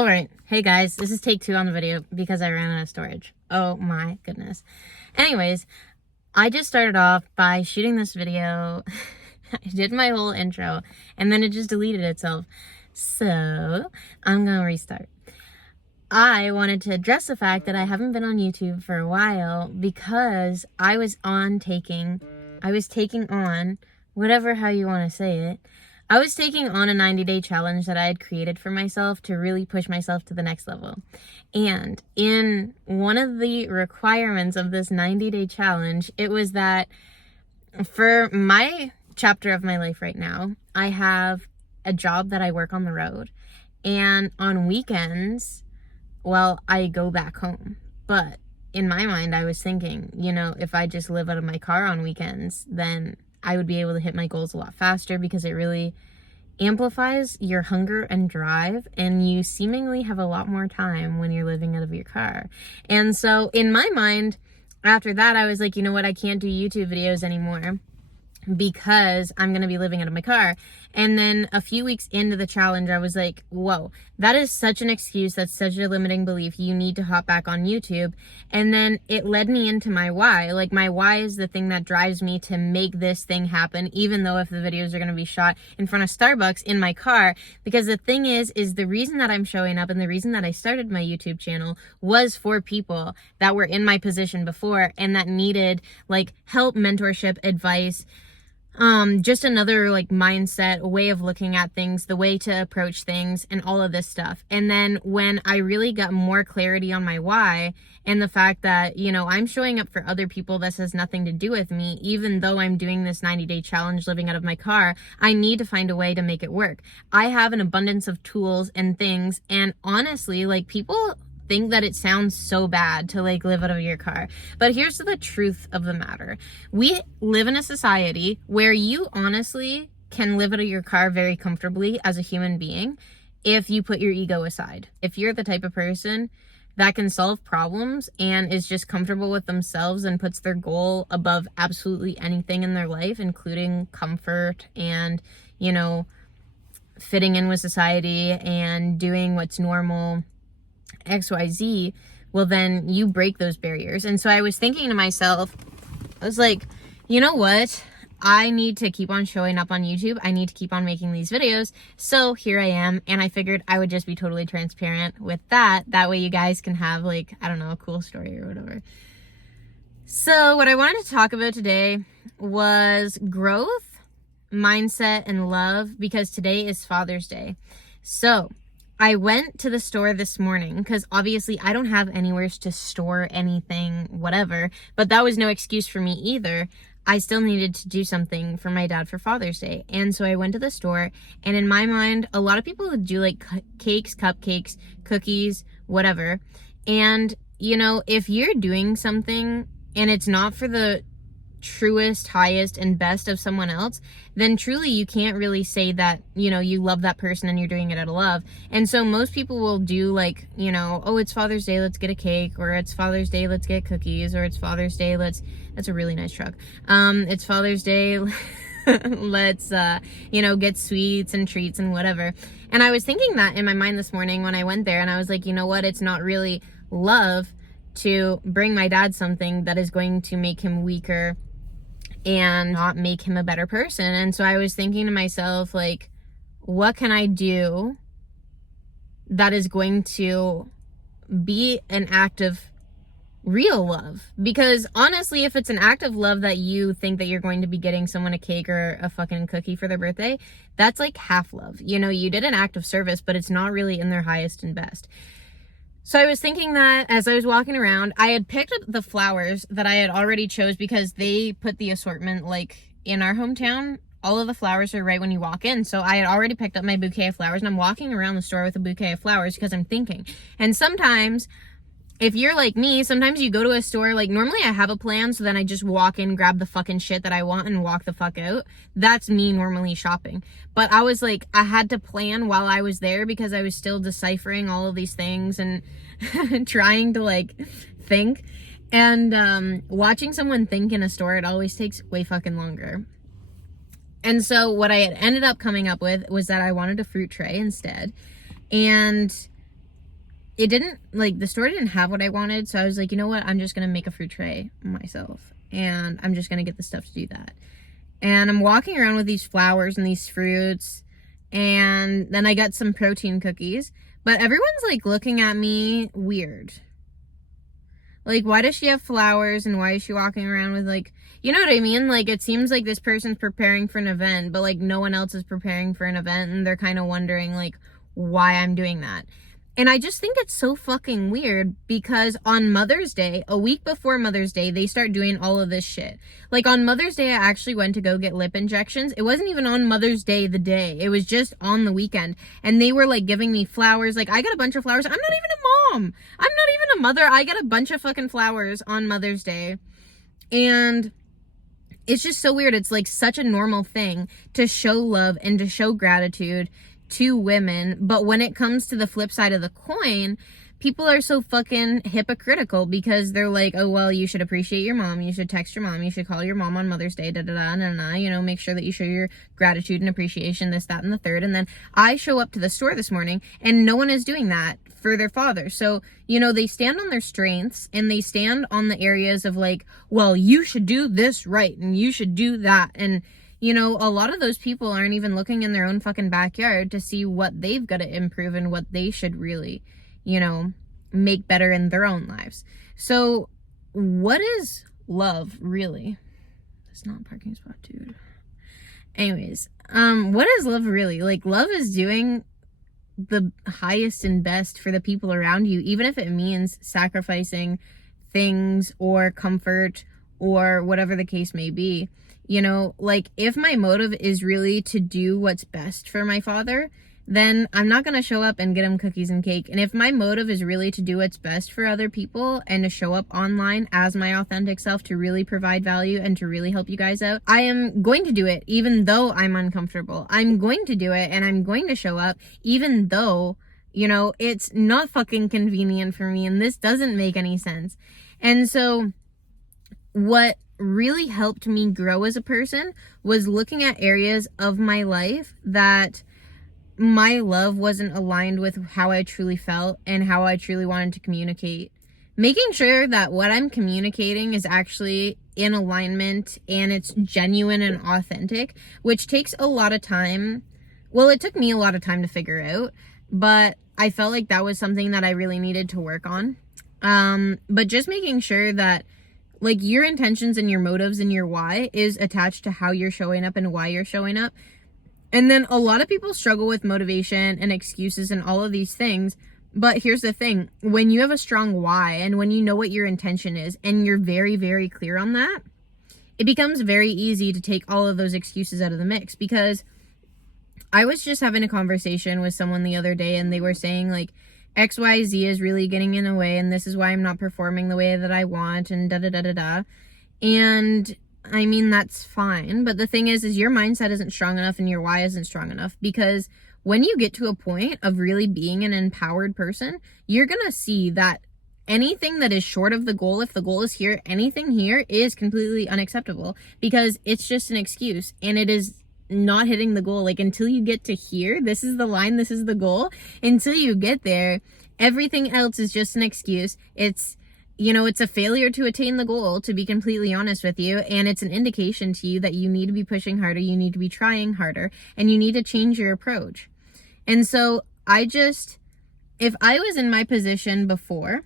Alright, hey guys, this is take 2 on the video because I ran out of storage. Oh my goodness. Anyways, I just started off by shooting this video. I did my whole intro and then it just deleted itself. So, I'm gonna restart. I wanted to address the fact that I haven't been on YouTube for a while because I was taking on, whatever how you want to say it, I was taking on a 90-day challenge that I had created for myself to really push myself to the next level. And in one of the requirements of this 90-day challenge, it was that for my chapter of my life right now, I have a job that I work on the road. And on weekends, well, I go back home. But in my mind, I was thinking, if I just live out of my car on weekends, then I would be able to hit my goals a lot faster because it really amplifies your hunger and drive, and you seemingly have a lot more time when you're living out of your car. And so in my mind, after that, I was like, you know what, I can't do YouTube videos anymore because I'm going to be living out of my car. And then a few weeks into the challenge, I was like, whoa, that is such an excuse. That's such a limiting belief. You need to hop back on YouTube. And then it led me into my why. Like, my why is the thing that drives me to make this thing happen, even though if the videos are going to be shot in front of Starbucks in my car. Because the thing is the reason that I'm showing up and the reason that I started my YouTube channel was for people that were in my position before and that needed like help, mentorship, advice, just another like mindset, a way of looking at things, the way to approach things, and all of this stuff. And then when I really got more clarity on my why and the fact that, I'm showing up for other people, this has nothing to do with me, even though I'm doing this 90-day challenge living out of my car, I need to find a way to make it work. I have an abundance of tools and things, and honestly, like, people think that it sounds so bad to like live out of your car. But here's the truth of the matter. We live in a society where you honestly can live out of your car very comfortably as a human being if you put your ego aside. If you're the type of person that can solve problems and is just comfortable with themselves and puts their goal above absolutely anything in their life, including comfort and, fitting in with society and doing what's normal, XYZ, well, then you break those barriers. And so I was thinking to myself, I was like, you know what? I need to keep on showing up on YouTube. I need to keep on making these videos. So here I am. And I figured I would just be totally transparent with that. That way you guys can have like, I don't know, a cool story or whatever. So what I wanted to talk about today was growth, mindset, and love, because today is Father's Day. So I went to the store this morning because obviously I don't have anywhere to store anything, whatever, but that was no excuse for me either. I still needed to do something for my dad for Father's Day. And so I went to the store, and in my mind, a lot of people would do like cakes, cupcakes, cookies, whatever. And, if you're doing something and it's not for the truest, highest, and best of someone else, then truly you can't really say that, you love that person and you're doing it out of love. And so most people will do like, oh, it's Father's Day, let's get a cake, or it's Father's Day, let's get cookies, or it's Father's Day, that's a really nice truck. It's Father's Day, let's, get sweets and treats and whatever. And I was thinking that in my mind this morning when I went there, and I was like, you know what? It's not really love to bring my dad something that is going to make him weaker and not make him a better person. And so I was thinking to myself, like, what can I do that is going to be an act of real love? Because honestly, if it's an act of love that you think that you're going to be getting someone a cake or a fucking cookie for their birthday, that's like half love. You did an act of service, but it's not really in their highest and best. So I was thinking that as I was walking around, I had picked up the flowers that I had already chose because they put the assortment like in our hometown. All of the flowers are right when you walk in. So I had already picked up my bouquet of flowers, and I'm walking around the store with a bouquet of flowers because I'm thinking. And sometimes, if you're like me, sometimes you go to a store, like normally I have a plan, so then I just walk in, grab the fucking shit that I want and walk the fuck out. That's me normally shopping. But I was like, I had to plan while I was there because I was still deciphering all of these things and trying to like think. And watching someone think in a store, it always takes way fucking longer. And so what I had ended up coming up with was that I wanted a fruit tray instead. And it didn't, like, the store didn't have what I wanted. So I was like, you know what? I'm just going to make a fruit tray myself. And I'm just going to get the stuff to do that. And I'm walking around with these flowers and these fruits. And then I got some protein cookies. But everyone's, like, looking at me weird. Like, why does she have flowers? And why is she walking around with, like, you know what I mean? Like, it seems like this person's preparing for an event, but, like, no one else is preparing for an event. And they're kind of wondering, like, why I'm doing that. And I just think it's so fucking weird because on Mother's Day, a week before Mother's Day, they start doing all of this shit. Like, on Mother's Day, I actually went to go get lip injections. It wasn't even on Mother's Day, the day. It was just on the weekend. And they were, like, giving me flowers. Like, I got a bunch of flowers. I'm not even a mom. I'm not even a mother. I got a bunch of fucking flowers on Mother's Day. And it's just so weird. It's, like, such a normal thing to show love and to show gratitude to women, but when it comes to the flip side of the coin, people are so fucking hypocritical because they're like, oh, well, you should appreciate your mom, you should text your mom, you should call your mom on Mother's Day, you know, make sure that you show your gratitude and appreciation, this, that, and the third. And then I show up to the store this morning and no one is doing that for their father. So, you know, they stand on their strengths and they stand on the areas of like, well, you should do this right and you should do that. And you know, a lot of those people aren't even looking in their own fucking backyard to see what they've got to improve and what they should really, you know, make better in their own lives. So what is love really? That's not a parking spot, dude. Anyways, what is love really? Like, love is doing the highest and best for the people around you, even if it means sacrificing things or comfort or whatever the case may be. You know, like, if my motive is really to do what's best for my father, then I'm not going to show up and get him cookies and cake. And if my motive is really to do what's best for other people and to show up online as my authentic self to really provide value and to really help you guys out, I am going to do it even though I'm uncomfortable. I'm going to do it and I'm going to show up even though, you know, it's not fucking convenient for me and this doesn't make any sense. And so what really helped me grow as a person was looking at areas of my life that my love wasn't aligned with how I truly felt and how I truly wanted to communicate. Making sure that what I'm communicating is actually in alignment and it's genuine and authentic, which takes a lot of time. Well, it took me a lot of time to figure out, but I felt like that was something that I really needed to work on. But just making sure that like your intentions and your motives and your why is attached to how you're showing up and why you're showing up. And then a lot of people struggle with motivation and excuses and all of these things. But here's the thing, when you have a strong why and when you know what your intention is and you're very, very clear on that, it becomes very easy to take all of those excuses out of the mix. Because I was just having a conversation with someone the other day and they were saying like, XYZ is really getting in the way and this is why I'm not performing the way that I want and da-da-da-da-da. And I mean, that's fine. But the thing is your mindset isn't strong enough and your why isn't strong enough, because when you get to a point of really being an empowered person, you're going to see that anything that is short of the goal, if the goal is here, anything here is completely unacceptable because it's just an excuse and it is not hitting the goal. Like, until you get to here, this is the line, this is the goal. Until you get there, everything else is just an excuse. It's, you know, it's a failure to attain the goal, to be completely honest with you. And it's an indication to you that you need to be pushing harder, you need to be trying harder, and you need to change your approach. And so if I was in my position before,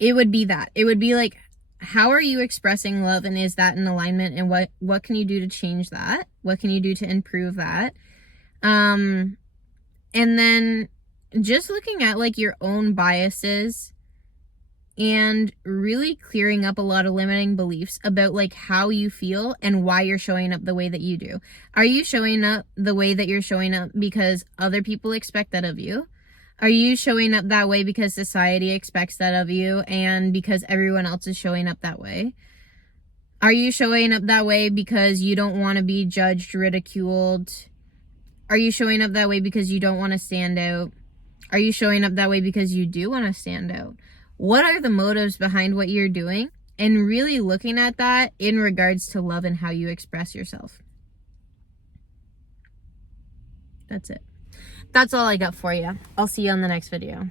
it would be that. It would be like, how are you expressing love and is that in alignment, and what can you do to change that? What can you do to improve that? And then just looking at like your own biases and really clearing up a lot of limiting beliefs about like how you feel and why you're showing up the way that you do. Are you showing up the way that you're showing up because other people expect that of you? Are you showing up that way because society expects that of you and because everyone else is showing up that way? Are you showing up that way because you don't want to be judged, ridiculed? Are you showing up that way because you don't want to stand out? Are you showing up that way because you do want to stand out? What are the motives behind what you're doing? And really looking at that in regards to love and how you express yourself. That's it. That's all I got for you. I'll see you on the next video.